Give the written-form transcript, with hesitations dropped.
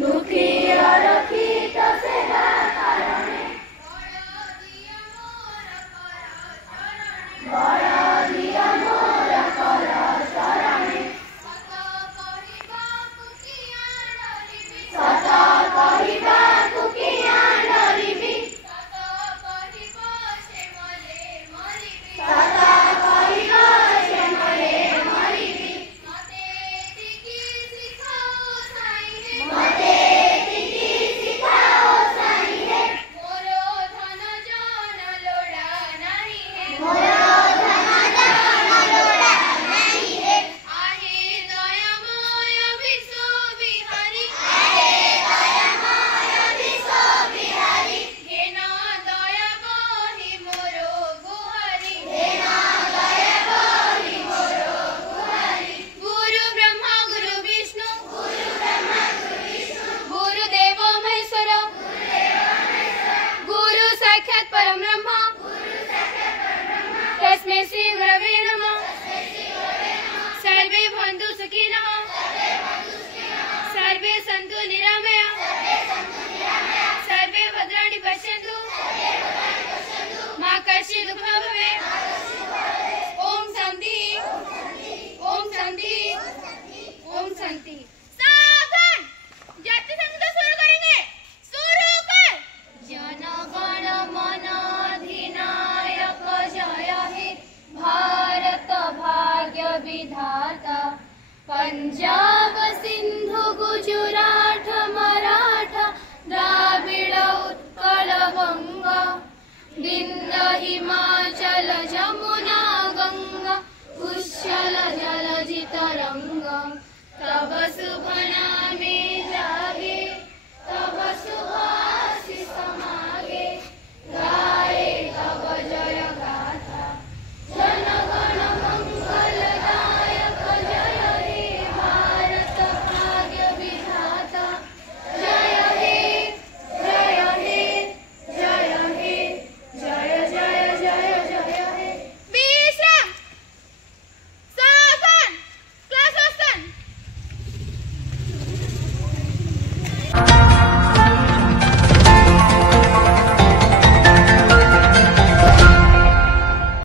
दुखी अरखित सेवा कारणे बड़ दिया मोर कर शरणे सत कहबाकु किया डरिबी सत कहबा से मरे मरिबी मते एतिकी सिखाओ साई हे मोरो धन जन लोड़ा नहीं है आहे दयामय विश्व बिहारी घेन दया बही मोरो गुहारी गुरु ब्रह्मा गुरु विष्णु गुरुदेव महेश्वर गुरु साक्षात् परम ब्रह्म तस्मै श्री गुरवे नमः सर्वे भवन्तु सुखिनः सर्वे सन्तु निरामयाः सर्वे भद्राणि पश्यन्तु मा कश्चित् दुःखं